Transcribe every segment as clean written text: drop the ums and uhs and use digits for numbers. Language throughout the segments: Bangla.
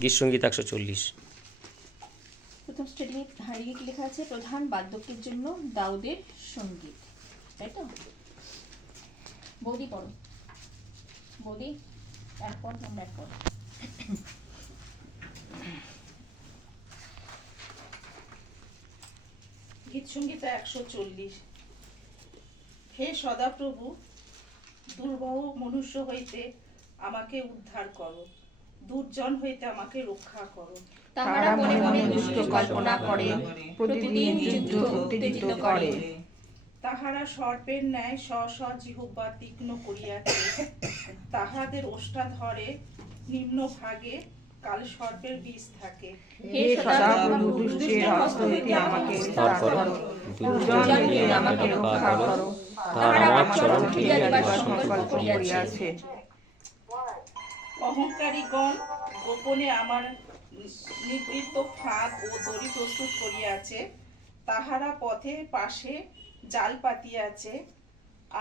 গীত সঙ্গীত 140। প্রথম স্টেডিংয়ে হারিয়ে কি লেখা আছে? প্রধান বাদ্যকের জন্য দাউদের সঙ্গীত, তাই তো? বৌদি পড়ো, বৌদি এরপর তোমরা এক পড়ো। গীত সঙ্গীত 140। হে সদাপ্রভু, দুর্বহ মনুষ্য হইতে আমাকে উদ্ধার করো, দুর্জন হইতে আমাকে রক্ষা করো। তাহারা মনে মনে দুষ্ট কল্পনা করে, প্রতিদিন যুদ্ধ উত্তেজিত করে। তাহারা সর্পের ন্যায় স্ব স্ব জিহ্বা তীক্ষ্ণ করিয়াছে, তাহাদের ওষ্ঠাধরে নিম্ন ভাগে কাল সর্পের বিষ থাকে। হে সদাপ্রভু, দুষ্টের হস্ত হইতে আমাকে উদ্ধার করো, দুর্জন হইতে আমাকে রক্ষা করো। তাহারা আমার চরণ ঠেলিয়া দিবার সংকল্প করিয়াছে। অহংকারীগণ গোপনে আমার নিবৃত্ত ফাঁদ ও দড়ি প্রস্তুত করিয়াছে, তাহারা পথে পাশে জাল পাতিয়াছে,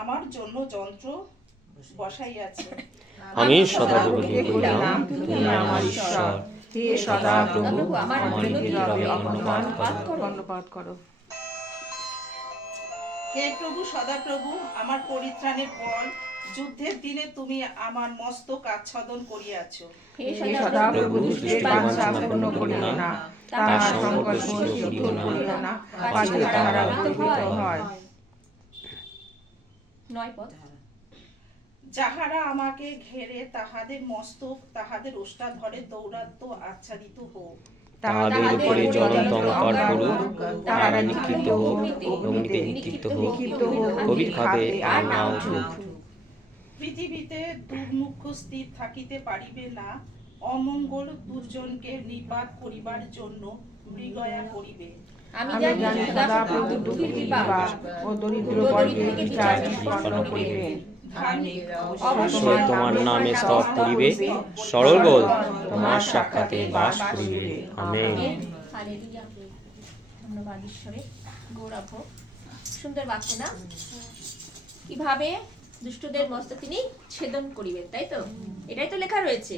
আমার জন্য যন্ত্র বসাইয়াছে। আমি সদাপ্রভুকে কহিলাম, তুমি আমার ঈশ্বর। হে সদাপ্রভু, আমার বিনতি অপমান দণ্ডপাত করো। হে প্রভু সদাপ্রভু, আমার পরিত্রাণের বল, যুদ্ধের দিনে তুমি আমার মস্তক আচ্ছাদন করিয়াছ। হে হে সদাপ্রভু, দুষ্টের বাঞ্ছা পূর্ণ করিও না, তাহার সংকল্প সিদ্ধ করিও না, পাছে তাহারা উপকৃত হয়। 9 পদ। যাহারা আমাকে ঘেরে তাহাদের মস্তক তাহাদের ওষ্ঠাধরে দৌরাত্ম আচ্ছাদিত হোক। তাহাদের উপরে জ্বলন্ত অঙ্গার পড়ুক, তাহারা নিক্ষিপ্ত হোক, অগ্নিতে নিক্ষিপ্ত হোক, গভীর খাদে আর না উঠুক। পৃথিবীতে দুর্মুখ স্থির থাকিতে পারিবে না, অমঙ্গল দুর্জনকে নিপাত করিবার জন্য মৃগয়া করিবে। আমি আমি জানি সদাপ্রভু দুঃখী বা ও দরিদ্র বর্গের বিচার নিষ্পন্ন করিবেন। অবশ্যই তোমার নামে স্তব করিবে, সরল বল তোমার সাক্ষাতে বাস করিবে। আমেন। হালেলুয়া। ধন্যবাদ ঈশ্বরের, গৌরব হোক। সুন্দর বাক্য না? কিভাবে দুষ্টদের মস্তক তিনি ছেদন করিবেন, তাই তো? এটাই তো লেখা রয়েছে।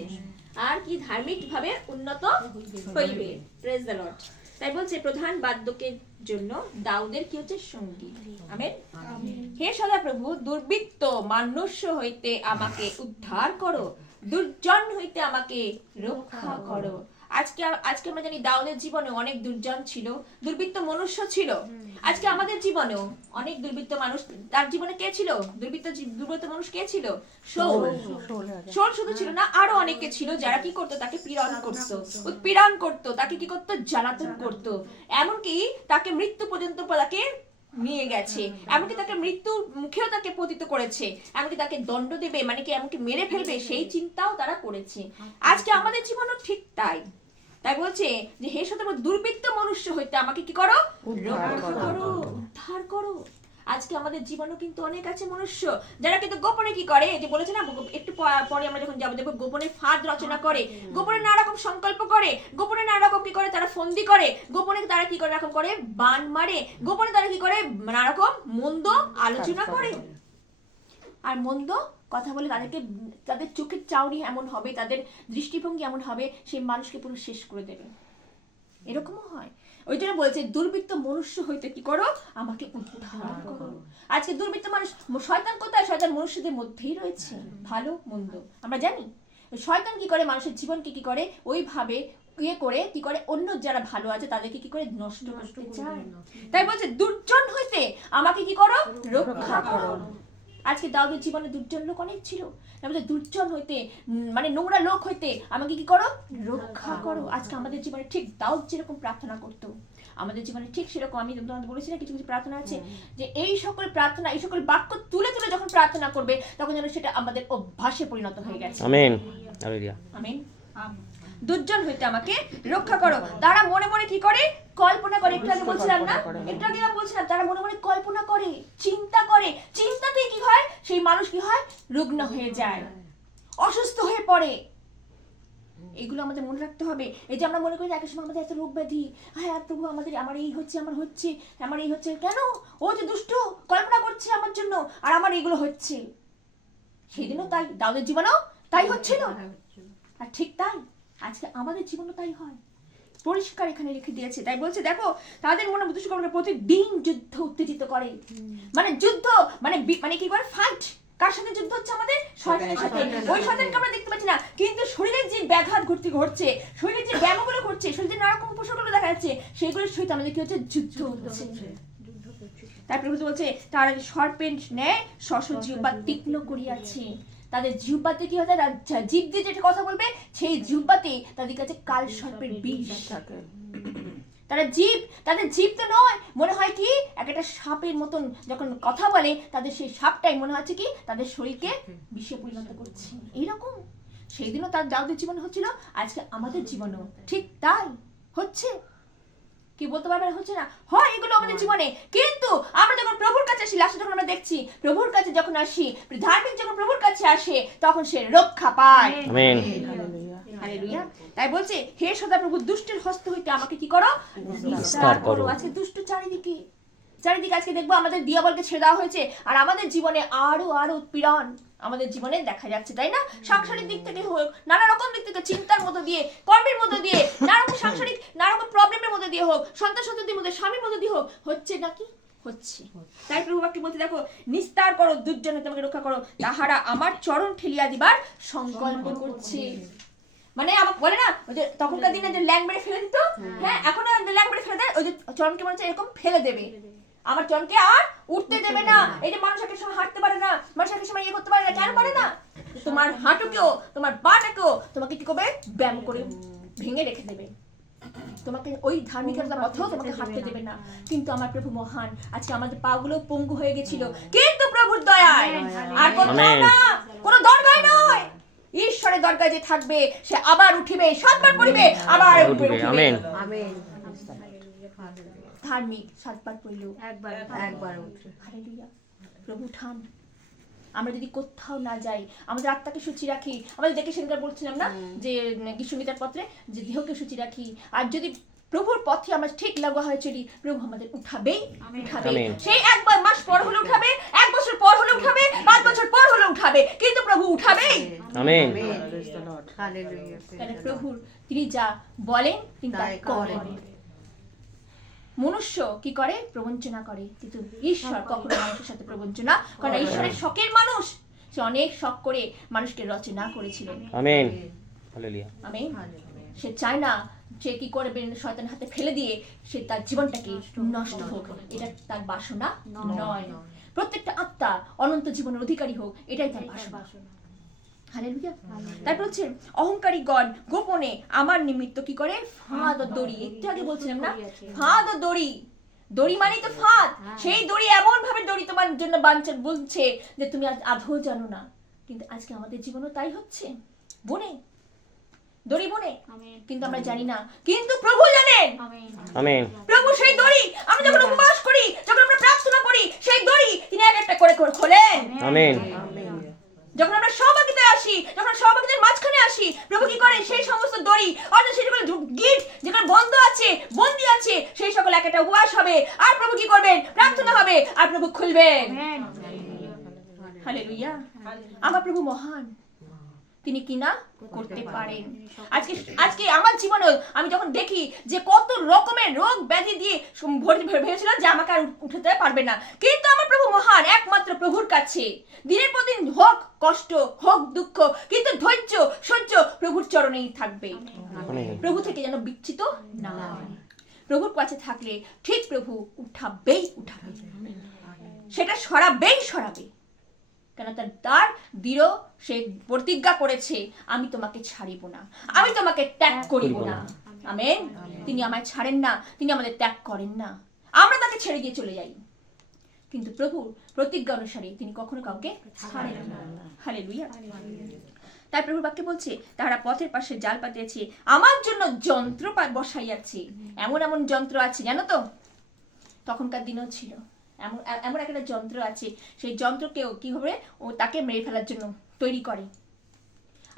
আর কি ধার্মিক ভাবে উন্নত হইবে। Praise the lord. তাই বলছে প্রধান বাদ্যকের জন্য দাউদের কি হচ্ছে? সঙ্গীত। আমেন। হে সদাপ্রভু, দুর্বৃত্ত মানুষ্য হইতে আমাকে উদ্ধার করো, দুর্জন হইতে আমাকে রক্ষা করো। আজকে আমরা জানি দাউদের জীবনে অনেক দুর্জন ছিল, দুর্বৃত্ত মনুষ্য ছিল। আজকে আমাদের জীবনেও অনেক দুর্বৃত্ত মানুষ। তার জীবনে কে ছিল? দুর্বৃত্ত মানুষ কে ছিল? শোল শুধু ছিল না, আরো অনেকে ছিল যারা কি করতো? তাকে পীড়ন করতো, উৎপীড়ন করতো, তাকে কি করতো? জ্বালাতন করতো। এমনকি তাকে মৃত্যু পর্যন্ত তাকে নিয়ে গেছে, এমনকি তাকে মৃত্যুর মুখেও তাকে পতিত করেছে, এমনকি তাকে দণ্ড দেবে, মানে কি এমনকি মেরে ফেলবে, সেই চিন্তাও তারা করেছে। আজকে আমাদের জীবনও ঠিক তাই। তাই বলছে যে হে সদাপ্রভু, দুর্বৃত্ত মনুষ্য হইতে আমাকে কি করো? রক্ষা করো, উদ্ধার করো। আজকে আমাদের জীবনও কিন্তু অনেক আছে মনুষ্য যারা কিন্তু গোপনে কি করে, যে বলেছে না একটু পরে আমরা যখন যাবো দেখবো, গোপনে ফাঁদ রচনা করে, গোপনে নানা রকম সংকল্প করে, গোপনে নানা রকম কি করে তারা ফন্দি করে, গোপনে তারা কি করে এরকম করে বান মারে, গোপনে তারা কি করে নানা রকম মন্দ আলোচনা করে আর মন্দ কথা বলে তাদেরকে, তাদের চোখের চাউনি এমন হবে, তাদের দৃষ্টিভঙ্গি এমন হবে, সেই মানুষকে পুরো শেষ করে দেবে। এরকমও হয়। ওই জন্য বলছে দুর্বৃত্ত মনুষ্য হইতে কি করো? আমাকে উদ্ধার করো। আজকে দুর্বৃত্ত মানুষ, শয়তান কোথায়? শয়তান মনুষ্যদের মধ্যেই রয়েছে, ভালো মন্দ আমরা জানি। শয়তান কি করে? মানুষের জীবনকে কি করে ওইভাবে করে কি করে, অন্য যারা ভালো আছে তাদেরকে কি করে নষ্ট করতে চায়। তাই বলছে দুর্জন হইতে আমাকে কি করো? রক্ষা করো। আজকে দাউদের জীবনে দুর্জন লোক অনেক ছিল, দুর্জন হইতে মানে নোংরা লোক হইতে আমাকে কি করো? রক্ষা করো। আজকে আমাদের জীবনে ঠিক দাউদ যেরকম প্রার্থনা করতো, আমাদের জীবনে ঠিক সেরকম, আমি তোমাদের বলেছি না কিছু কিছু প্রার্থনা আছে, যে এই সকল প্রার্থনা, এই সকল বাক্য তুলে তুলে যখন প্রার্থনা করবে, তখন যেন সেটা আমাদের অভ্যাসে পরিণত হয়ে গেছে। আমেন। হালেলুয়া। আমেন। দুর্জন হইতে আমাকে রক্ষা করো। তারা মনে মনে কি করে? কল্পনা করে। একটু আগে বলছিলাম না, একটু আগে বলছিলাম, তারা মনে মনে কল্পনা করে, চিন্তা করে। চিন্তাতেই কি হয়? সেই মানুষ কি হয়? রুগ্ন হয়ে যায়, অসুস্থ হয়ে পড়ে। এগুলো আমাদের মনে রাখতে হবে। এই যে আমরা মনে করি এক সময় আমাদের এত রোগ ব্যাধি, হ্যাঁ প্রভু আমার এই হচ্ছে, আমার এই হচ্ছে, কেন? ও যে দুষ্ট কল্পনা করছে আমার জন্য, আর আমার এইগুলো হচ্ছে। সেদিনও তাই, দাউদের জীবনেও তাই হচ্ছিল। আর ঠিক তাই আজকে আমাদের জীবনও তাই হয়, পরিষ্কার এখানে লিখে দিয়েছে। তাই বলছে দেখো তাদের মনে দুষ্কর্মকে প্রতিদিন যুদ্ধ উত্তেজিত করে, মানে যুদ্ধ মানে মানে কি করে ফাইট। কার সাথে যুদ্ধ হচ্ছে? আমাদের শয়তানের সাথে। ওই শয়তানকে আমরা দেখতে পাচ্ছি না, কিন্তু শরীরের যে ব্যাঘাত ঘটছে, শরীরের যে ব্যায়ামগুলো ঘটছে, শরীরের নানা রকম উপসর্গগুলো দেখা যাচ্ছে, সেগুলোর সহিত আমাদের কি হচ্ছে? যুদ্ধ হচ্ছে। তারপরে বলছে তারা সর্পের ন্যায় জিহ্বা তীক্ষ্ণ করিয়াছে। তাদের জিহ্বাতে কি হচ্ছে? জিভ দিয়ে যেটা কথা বলবে সেই জিহ্বাতে তাদের কাছে কাল সর্পের বিষ থাকে। তাদের জীব তো নয়, মনে হয় কি একটা সাপের মতন যখন কথা বলে, তাদের সেই সাপটাই মনে হচ্ছে কি তাদের শরীরকে বিষে পরিণত করছে। এইরকম সেই দিনও তার দাউদের জীবনে হচ্ছিল, আজকে আমাদের জীবনেও ঠিক তাই হচ্ছে। কি বলতে পারবে না হচ্ছে না? হয় এগুলো আমাদের জীবনে, কিন্তু আমরা যখন প্রভুর কাছে আসি, লাস্টে যখন আমরা দেখছি প্রভুর কাছে যখন আসি, ধার্মিক যখন প্রভুর কাছে আসে, তখন সে রক্ষা পায়। আমেন। হালেলুয়া। তাই বলছে হে সদা প্রভু দুষ্টের হস্ত হইতে আমাকে কি করো? নিস্তার করো। আজকে দুষ্ট চারিদিকে আজকে দেখবো আমাদের দিয়াবলকে ছেড়ে দেওয়া হয়েছে, আর আমাদের জীবনে আরো উৎপীড়ন আমাদের জীবনে দেখা যাচ্ছে, তাই না? সাংসারিক দিক থেকে হোক, নানা রকম দিক থেকে, চিন্তার মধ্য দিয়ে, কর্মের মধ্য দিয়ে, নানা রকম সাংসারিক নানা রকম প্রবলেমের মধ্যে দিয়ে হোক, সন্তান সন্ততির মধ্যে, স্বামীর মধ্যে দিয়ে হোক, হচ্ছে নাকি? হচ্ছে। তাই প্রভু বাক্যে বলতে দেখো নিস্তার করো, দুর্জনে তোমাকে রক্ষা করো, তাহারা আমার চরণ ঠেলিয়া দিবার সংকল্প করছে। মানে আমাকে বলে না ওই যে তখনকার দিনে যে ল্যাং মেরে ফেলে দিত, হ্যাঁ এখনো ল্যাং মেরে ফেলে দেয়, ওই যে চরণকে মনে হচ্ছে এরকম ফেলে দেবে, আমার চরণকে আর উঠতে দেবে না। এই যে মানুষ একের সময় হাঁটতে পারে না, মানুষ একের সময় ইয়ে করতে পারে না, কেন পারে না? তোমার হাঁটুকেও তোমার বাটাকেও তোমাকে কি করবে? ব্যায়াম করে ভেঙে রেখে দেবে, তোমাকে ওই ধার্মিকতার পথেও তোমাকে হাঁটতে দেবে না। কিন্তু আমার প্রভু মহান, আজকে আমাদের পাগুলো পঙ্গু হয়ে গেছিল, কিন্তু প্রভুর দয়ায় আর কোথাও না, কোনো দরগায় নয়, ঈশ্বরের দরগায় যে থাকবে সে আবার উঠিবে, সাতবার পড়িবে আবার উঠিবে। আমেন। ধার্মিক সাতবার পড়লেও একবার উঠে। হালেলুয়া। প্রভু উঠান। আমরা যদি কোথাও না যাই, আমাদের আত্মাকে সূচি রাখি, আমাদের দেখে সেদিনকার বলছিলাম না যে গীতসংগীতার পত্রে যে দেহকে সূচি রাখি, আর যদি প্রভুর পথে আমরা ঠিক লাগা হয় চলি, প্রভু আমাদের উঠাবেই। সেই একবার মাস পর হলে উঠাবে, 1 বছর পর হলে উঠাবে, 5 বছর পর হলে উঠাবে, কিন্তু প্রভু উঠাবেই। আমেন। কারণ প্রভুর তিনি যা বলেন তিনি তা করেন। মনুষ্য কি করে? প্রবঞ্চনা করে, কিন্তু ঈশ্বর কখনো মানুষের সাথে প্রবঞ্চনা করে না। ঈশ্বরের শখের মানুষ, সে অনেক শখ করে মানুষকে রচনা করেছিলেন। আমেন। হালেলুয়া। আমেন। সে চায় না সে কি করবে শয়তানের হাতে ফেলে দিয়ে সে তার জীবনটাকে নষ্ট হোক, এটা তার বাসনা নয়। প্রত্যেকটা আত্মা অনন্ত জীবনের অধিকারী হোক, এটাই তার বাসনা। হালেলুয়া। তারপর হচ্ছে অহংকারীগণ গোপনে আমার নিমিত্ত কি করে? ফাঁদ ও দড়ি। একটু আগে বলছিলাম না, ফাঁদ ও দড়ি। দড়ি মানে তো ফাঁদ, সেই দড়ি এমন ভাবে দড়ি তোমার জন্য বাঞ্ছার বলছে যে তুমি আজ আধো জানো না। কিন্তু আজকে আমাদের জীবনও তাই হচ্ছে, বনে দড়ি বনে, কিন্তু আমরা জানি না, কিন্তু প্রভু জানেন। আমেন। প্রভু সেই দড়ি, আমরা যখন উপবাস করি, যখন আমরা প্রার্থনা করি, সেই দড়ি তিনি এক একটা করে খোলেন। আমেন। যখন আমরা সহভাগিতায় আসি, যখন সহভাগিতার মাঝখানে আসি, প্রভু কি করে? সেই সমস্ত দড়ি অর্থাৎ সেই সকল গিট যেগুলো বন্ধ আছে, বন্দী আছে, সেই সকল এক একটা উপবাস হবে, আর প্রভু কি করবেন? প্রার্থনা হবে, আর প্রভু খুলবেন। হালেলুয়া। আমার প্রভু মহান, তিনি কি না করতে পারেন। আজকে আমার জীবনে আমি যখন দেখি যে কত রকমের রোগ ব্যাধি দিয়ে ভেবেছিলাম যে আমাকে আর উঠাতে পারবে না, কিন্তু আমার প্রভু মহান। একমাত্র প্রভুর কাছে দিনের পর দিন হোক কষ্ট, হোক দুঃখ, কিন্তু ধৈর্য সহ্য প্রভুর চরণেই থাকবে। প্রভু থেকে যেন বিচ্ছিত না হয়। প্রভুর কাছে থাকলে ঠিক প্রভু উঠাবেই, সেটা সরাবে। কেন? তার দৃঢ় সে প্রতিজ্ঞা করেছে, আমি তোমাকে ছাড়িব না, আমি তোমাকে ত্যাগ করিব না। আমেন। তিনি আমায় ছাড়েন না, তিনি আমাদের ত্যাগ করেন না, আমরা তাকে ছেড়ে দিয়ে চলে যাই, কিন্তু প্রভুর প্রতিজ্ঞা অনুসারে তিনি কখনো কাউকে ছাড়েন না। হালেলুয়া। তাই প্রভুর বাক্যে বলছে তাহারা পথের পাশে জাল পাতিয়েছে, আমার জন্য যন্ত্র বসাইয়াছে। এমন যন্ত্র আছে জানো তো, তখনকার দিনেও ছিল এমন একটা যন্ত্র আছে, সেই যন্ত্রকেও কি হবে? ও তাকে মেরে ফেলার জন্য তৈরি করে।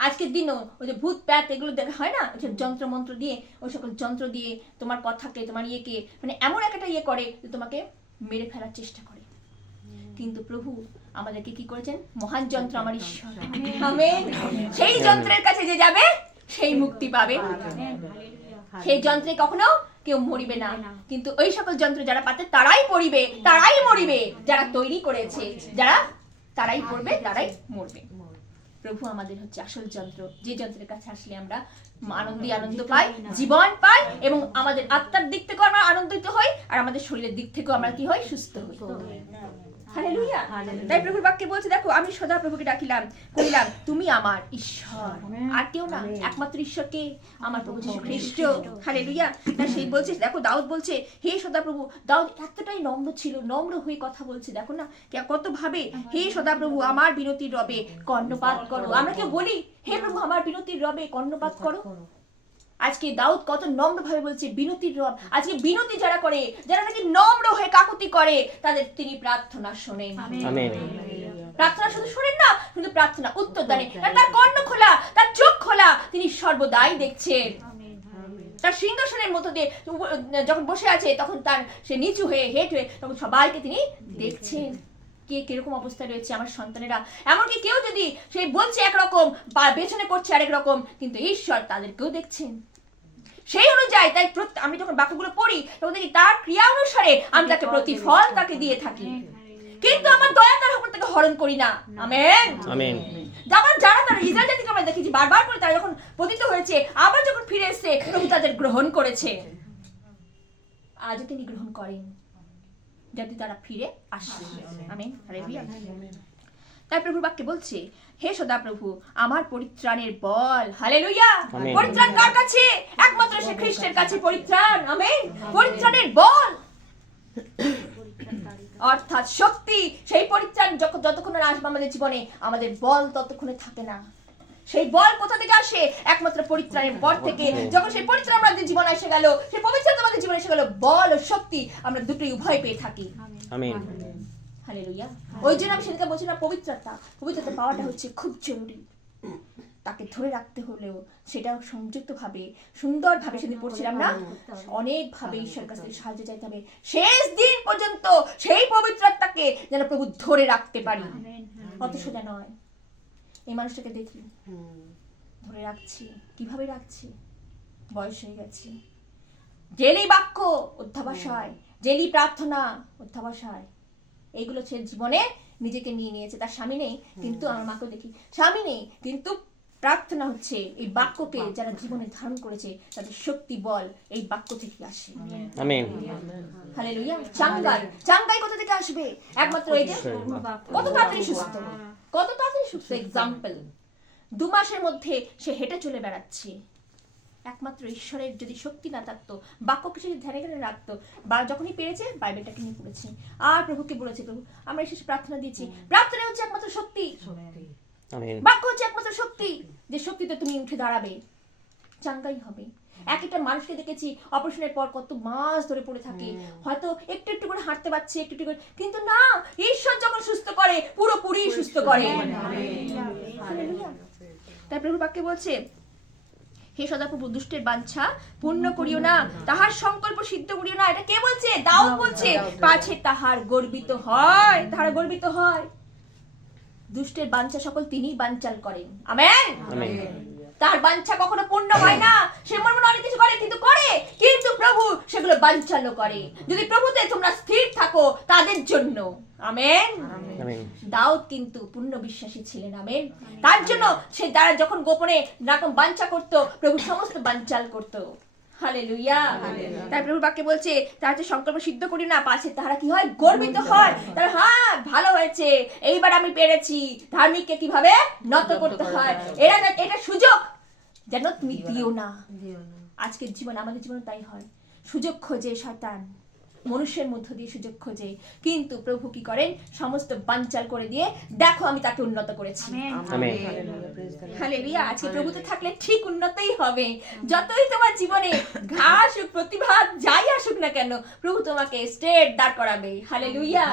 আজকের দিনও ওই যে ভূত প্যাত এগুলো দেখা হয় না, যন্ত্র মন্ত্র দিয়ে, ওই সকল যন্ত্র দিয়ে তোমার কথাকে, তোমার ইয়েকে, মানে এমন একটা ইয়ে করে যে তোমাকে মেরে ফেলার চেষ্টা করে। কিন্তু প্রভু আমাদেরকে কি করেছেন? মহান যন্ত্র আমার ঈশ্বর। আমেন। সেই যন্ত্রের কাছে যে যাবে সেই মুক্তি পাবে। সেই যন্ত্রে কখনো কেউ মরিবে না, কিন্তু ওই সকল যন্ত্র যারা পাতে তারাই পড়িবে, তারাই মরিবে। যারা তৈরি করেছে, যারা তারাই পড়বে, তারাই মরবে। প্রভু আমাদের হচ্ছে আসল যন্ত্র, যে যন্ত্রের কাছে আসলে আমরা আনন্দ পাই, জীবন পাই, এবং আমাদের আত্মার দিক থেকেও আমরা আনন্দিত হই, আর আমাদের শরীরের দিক থেকেও আমরা কি হই, সুস্থ হই। হালেলুয়া। তাই প্রভুর বাক্যে বলছে, দেখো আমি সদা প্রভুকে ডাকিলাম, কইলাম তুমি আমার ঈশ্বর, আর কেউ না, একমাত্র ঈশ্বরকে, আমার প্রভু যীশু খ্রিস্ট। হালেলুয়া। তাই সেই বলছে, দেখো দাউদ বলছে, হে সদা প্রভু। দাউদ এতটাই নম্র ছিল, নম্র হয়ে কথা বলছে, দেখো না কত ভাবে, হে সদা প্রভু আমার বিনতির রবে কর্ণপাত করো। আমরা কেউ বলি, হে প্রভু আমার বিনতির রবে কর্ণপাত করো? আজকে দাউদ কত নম্র ভাবে বলছে বিনতির রব। আজকে বিনতি যারা করে, যারা নাকি নম্র হয়ে কাকুতি করে, তাদের তিনি প্রার্থনা শোনেন। আমেন। প্রার্থনা শুধু শোনেন না, কিন্তু প্রার্থনা উত্তর দানে, তার কর্ণ খোলা, তার চোখ খোলা, তিনি সর্বদাই দেখছেন। তার সিংহাসনের মধ্য দিয়ে যখন বসে আছে, তখন তার সে নিচু হয়ে হেঁট হয়ে তখন সবাইকে তিনি দেখছেন। কে কিরকম অবস্থায় রয়েছে আমার সন্তানেরা, এমনকি কেউ যদি সে বলছে একরকম বা পেছনে করছে আরেক রকম, কিন্তু ঈশ্বর তাদেরকেও দেখছেন। সেই অনুযায়ী তাই আমি যখন বাক্যগুলো পড়ি, তখন দেখি তার ক্রিয়া অনুসারে আমি তাকে প্রতিফল তাকে দিয়ে থাকি, কিন্তু আমার দয়া তার উপর থেকে হরণ করি না। Amen, amen. যেমন যারা তারা ইসরায়েল জাতিকে আমরা দেখেছি বারবার করে, তারা যখন পতিত হয়েছে, আবার যখন ফিরে এসেছে, প্রভু তাদের গ্রহণ করেছে। আজও তিনি গ্রহণ করেন, যাতে তারা ফিরে আসে। Amen, hallelujah. তাই প্রভুর বাক্যে বলছে, হে সদা প্রভু আমার পরিত্রাণের বল। হালেলুয়া। পরিত্রাণ কার কাছে? একমাত্র সে খ্রিস্টের কাছে পরিত্রাণ। আমেন। পরিত্রাণের বল অর্থাৎ শক্তি, সেই পরিত্রাণ যতক্ষণ না আসবে আমাদের জীবনে, আমাদের বল ততক্ষণে থাকে না। সেই বল কোথা থেকে আসে? একমাত্র পরিত্রাণের পর থেকে। যখন সেই পরিত্রাণ আমাদের জীবনে এসে গেল, সেই পবিত্রতা আমাদের জীবনে এসে গেল, বল ও শক্তি আমরা দুটোই উভয় পেয়ে থাকি। Amen, hallelujah. ওই জন্য আমি সেটা বলছি না, পবিত্রতা পাওয়াটা হচ্ছে খুব জরুরি। তাকে ধরে রাখতে হলেও সেটা সংযুক্ত ভাবে, সুন্দর ভাবে, সেদিন পড়ছিলাম না, অনেক ভাবে ঈশ্বরের কাছে সাহায্য চাইতে হবে, শেষ দিন পর্যন্ত সেই পবিত্রতাকে যেন প্রভু ধরে রাখতে পারি। অত সোজা নয়। এই মানুষটাকে দেখি ধরে রাখছি, কিভাবে রাখছি? বয়স হয়ে গেছে, জেলি বাক্য অধ্যাবসায়, জেলি প্রার্থনা অধ্যাবসায়, এইগুলো সে জীবনে নিজেকে নিয়ে নিয়েছে। তার স্বামী নেই, কিন্তু আমার মাকেও দেখি স্বামী নেই, কিন্তু প্রার্থনা হচ্ছে এই বাক্যকে যারা জীবনে ধারণ করেছে, তাদের শক্তি বল এই বাক্য থেকে আসে। Amen, hallelujah. চাঙ্গাই কোথা থেকে আসবে? একমাত্র এই যে কত তাড়াতাড়ি সুস্থ। এক্সাম্পল, 2 মাসের মধ্যে সে হেঁটে চলে বেড়াচ্ছে। একমাত্র ঈশ্বরের যদি শক্তি না থাকতো, বাক্যকে সে ধ্যানে ধ্যানে রাখতো, বা যখনই পেরেছে বাইবেলটাকে নিয়ে পড়েছে, আর প্রভুকে বলেছে, প্রভু আমরা শেষে প্রার্থনা দিয়েছি। প্রার্থনা হচ্ছে একমাত্র শক্তি, বাক্য হচ্ছে একমাত্র শক্তি, যে শক্তিতে তুমি উঠে দাঁড়াবে, চাঙ্গাই হবে। একটা মানুষকে দেখেছি অপারেশনের পর কত মাস ধরে পড়ে থাকে, হয়তো একটু একটু করে হাঁটতে পারছে, একটু একটু করে, কিন্তু না, ঈশ্বর যখন সুস্থ করে পুরোপুরি সুস্থ করে। তাই প্রভু বাক্যে বলছে, হে সদাপ্রভু দুষ্টের বাঞ্ছা পূর্ণ করিও না, তাহার সংকল্প সিদ্ধ করিও না। এটা কে বলছে? দাউদ বলছে, পাছে তাহার গর্বিত হয়। দুষ্টের বাঞ্ছা সকল তিনিই বানচাল করেন। আমেন, তার বাঞ্ছা কখনো পূর্ণ হয় না। সে মনে মনে অনেক কিছু করে, কিন্তু প্রভু সেগুলো বানচালও করে, যদি প্রভুতে তোমরা স্থির থাকো তাদের জন্য। আমেন। দাউদ কিন্তু পূর্ণ বিশ্বাসী ছিলেন। আমেন। তার জন্য সে দ্বারা যখন গোপনে রকম বাঞ্ছা করতো, প্রভু সমস্ত বানচাল করতো। হালেলুয়া। তাই প্রভু বাক্যে বলছে, তার যে সংকল্প সিদ্ধ করি না, পাছে তারা কি হয়? গর্বিত হয়। তার হ্যাঁ ভালো হয়েছে, এইবার আমি পেরেছি ধার্মিককে কিভাবে নত করতে হয়। এটা সুযোগ যেন তুমি দিও না। আজকের জীবন, আমাদের জীবন তাই হয়, সুযোগ খোঁজে শয়তান, মনুষ্যের মধ্য দিয়ে সুযোগ খোঁজে, কিন্তু প্রভু কি করেন? সমস্ত বানচাল করে দিয়ে দেখো আমি তাকে উন্নত করেছি। হালেলুয়া। আজকে প্রভুতে থাকলে ঠিক উন্নতই হবে। যতই তোমার জীবনে ঘাস প্রতিভাত যাই আসুক না কেন, প্রভু তোমাকে স্ট্রেট দাঁড় করাবে। হালেলুয়া।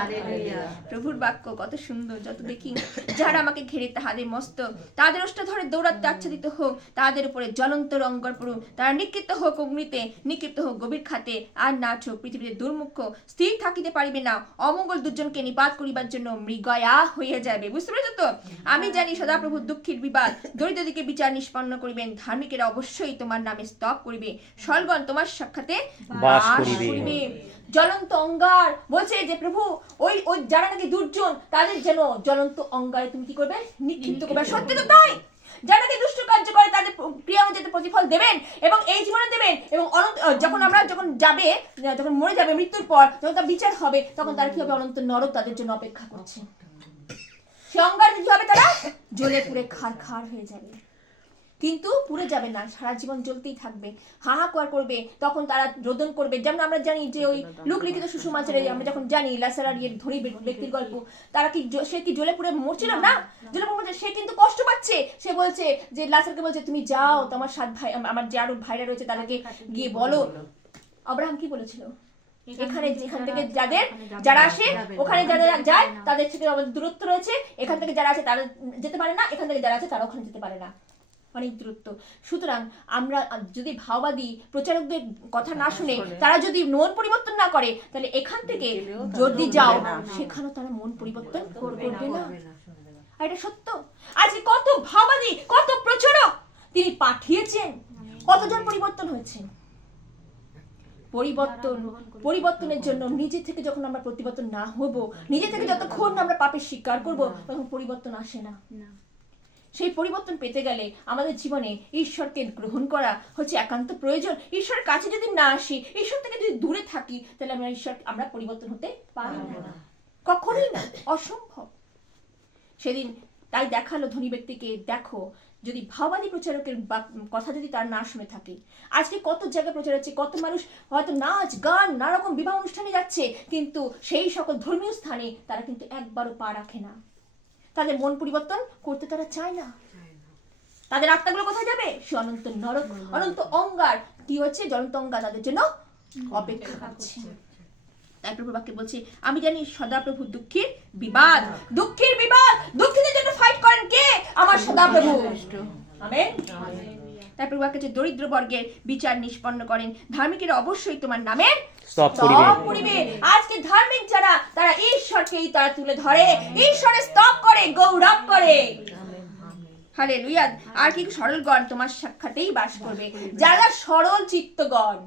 প্রভুর বাক্য কত সুন্দর। যত দেখি, যারা আমাকে ঘিরে তাহাদের মস্ত, তাদের ওষ্ঠ ধরে দৌড়াতে আচ্ছাদিত হোক, তাদের উপরে জ্বলন্ত রঙ্গর পড়ুক, তারা নিক্ষিপ্ত হোক অগ্নিতে, নিক্ষিপ্ত হোক গভীর খাতে, আর না হোক পৃথিবীতে দুর্ম সম্মুখ স্থির থাকিতে পারিবে না, অমঙ্গল দুর্জনকে নিপাত করিবার জন্য মৃগয়া হইয়া যাবে। বুঝতে পেরেছো তো? আমি জানি সদাপ্রভু দুঃখীর বিবাদ দরিদ্রদিকে বিচার নিষ্পন্ন করিবেন, ধার্মিকেরা অবশ্যই তোমার নামে স্তব করিবে, সলগণ তোমার সাক্ষাতে বাস বাস করিবে। করিবে। জ্বলন্ত অঙ্গার বলছে যে প্রভু ওই ওই যারা নাকি দুর্জন তাদের যেন জ্বলন্ত অঙ্গারে তুমি কি করবে? নিক্ষিপ্ত করবে। সত্যি তো তাই, যারা নাকি দুষ্ট কার্য করে তাদের ক্রিয়া অনুযায়ী প্রতিফল দেবেন এবং এই জীবনে দেবেন, এবং অনন্ত যখন আমরা যাবে, যখন মরে যাবে মৃত্যুর পর যখন তার বিচার হবে, তখন তার কি হবে? অনন্ত নরক তাদের জন্য অপেক্ষা করছে। সে অঙ্গারে কি হবে? তারা জ্বলে পুড়ে খার হয়ে যাবে। কিন্তু পুড়ে যাবে না, সারা জীবন জ্বলতেই থাকবে, হাহাকার করবে, তখন তারা রোদন করবে। যেমন আমরা জানি যে ওই লোকলিখিত সুষমাচারে আমরা যখন জানি লাসারার ধনী ব্যক্তির গল্প, তারা কি সে কি জ্বলে পুড়ে মরছিল না? জ্বলে পুড়ে মরছে, সে কিন্তু কষ্ট পাচ্ছে। সে বলছে যে লাসারকে বলছে তুমি যাও, তোমার 7 ভাই, আমার যে আরো ভাইরা রয়েছে তাদেরকে গিয়ে বলো। আব্রাহাম কি বলেছিল? এখানে যেখান থেকে যারা আসে ওখানে যারা যায় তাদের থেকে আমাদের দূরত্ব রয়েছে, এখান থেকে যারা আছে তারা যেতে পারে না, এখান থেকে যারা আছে তারা ওখানে যেতে পারে না, অনেক দূরত্ব। সুতরাং আমরা যদি ভাওবাদী প্রচারকদের কথা না শুনে তারা যদি মন পরিবর্তন না করে, তাহলে এখান থেকে যদি যাও সেখানেও তারা মন পরিবর্তন করবে না। আর এটা সত্য। আজকে কত ভাওবাদী, কত প্রচারক তিনি পাঠিয়েছেন, কতজন পরিবর্তন হয়েছে। পরিবর্তনের জন্য নিজে থেকে যখন আমরা পরিবর্তন না হব, নিজে থেকে যতক্ষণ আমরা পাপের স্বীকার করব, তখন পরিবর্তন আসে না। সেই পরিবর্তন পেতে গেলে আমাদের জীবনে ঈশ্বরকে গ্রহণ করা হচ্ছে একান্ত প্রয়োজন। ঈশ্বরের কাছে যদি না আসি, ঈশ্বর থেকে যদি দূরে থাকি, তাহলে আমরা পরিবর্তন হতে পারি না, কখনোই না, অসম্ভব। সেদিন তাই দেখালো ধনী ব্যক্তিকে, দেখো যদি ভাওবাদী প্রচারকের কথা যদি তার না শুনে থাকে। আজকে কত জায়গায় প্রচার হচ্ছে, কত মানুষ হয়তো নাচ গান নানা রকম বিবাহ অনুষ্ঠানে যাচ্ছে, কিন্তু সেই সকল ধর্মীয় স্থানে তারা কিন্তু একবারও পা রাখে না। তাদের মন পরিবর্তন করতে তারা চায় না। তাদের আত্মাগুলো কোথায় যাবে? সে অনন্ত নরক, অনন্ত অঙ্গার। কি হচ্ছে? জ্বলন্ত অঙ্গার তাদের জন্য অপেক্ষা করছে। তাই প্রভু বাক্যে বলছে, আমি জানি সদাপ্রভু দুঃখীর বিবাদ, দুঃখীদের জন্য ফাইট করেন কে? আমার সদাপ্রভু। আমেন। তাই প্রভু বাক্যে দরিদ্র বর্গের বিচার নিষ্পন্ন করেন, ধার্মিকেরা অবশ্যই তোমার নামের স্তব করিবে। আজকে ধার্মিক যারা, তারা ঈশ্বরকেই তারা তুলে ধরে, ঈশ্বরের স্তব করে, গৌরব করে। হালেলুয়া। আর কি সরলগণ তোমার সাক্ষাতেই বাস করবে। যারা সরল চিত্তগণ,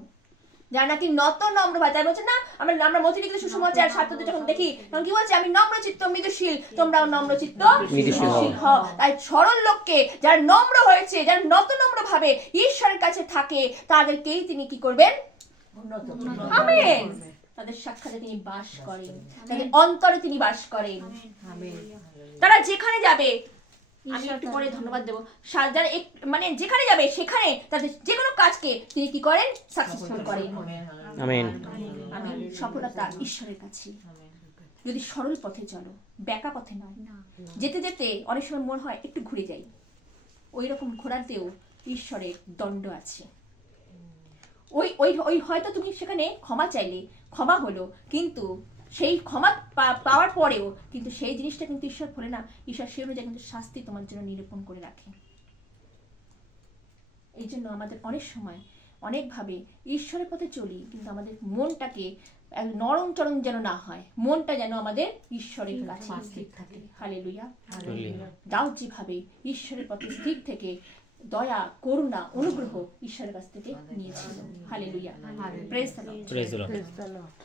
যারা নাকি নত নম্র ভাই, তাই বলছে না, আমরা মতিলিখিত সুসমাচার ছাত্রদের যখন দেখি তখন কি বলছে? আমি নম্র চিত্ত মৃদুশীল, তোমরাও নম্র চিত্ত মৃদুশীল হও। তাই সরল লোককে, যারা নম্র হয়েছে, যারা নত নম্র ভাবে ঈশ্বরের কাছে থাকে, তাদেরকেই তিনি কি করবেন? আমেন। তাদের সাক্ষাতে তিনি বাস করেন, তাদের অন্তরে তিনি বাস করেন। তারা যেখানে যাবে, আমি একটু পরে ধন্যবাদ দেবো, যারা মানে যেখানে যাবে সেখানে তাদের যে কোনো কাজকে তিনি কি করেন? সাকসেসফুল করেন। আমেন। সফলতা ঈশ্বরের কাছে। যদি সরল পথে চলো, বেঁকা পথে নয়। যেতে যেতে অনেক সময় মনে হয় একটু ঘুরে যাই, ওই রকম ঘোরাতেও ঈশ্বরের দণ্ড আছে। ওই হয়তো তুমি সেখানে ক্ষমা চাইলে, ক্ষমা হলো, কিন্তু সেই ক্ষমা পাওয়ার পরেও কিন্তু সেই জিনিসটা কিন্তু ঈশ্বর ভোলে না। ঈশ্বর সেই অনুযায়ী কিন্তু শাস্তি তোমার জন্য নিরূপণ করে রাখে। এই জন্য আমাদের অনেক সময় অনেকভাবে ঈশ্বরের পথে চলি, কিন্তু আমাদের মনটাকে নরম চরম যেন না হয়, মনটা যেন আমাদের ঈশ্বরের কাছে স্থির থাকে। হালেলুয়া। দাউদ যেভাবে ঈশ্বরের পথে স্থির থেকে দয়া, করুণা, অনুগ্রহ ঈশ্বরের কাছ থেকে নিয়েছিল। হালেলুয়া। Praise the Lord.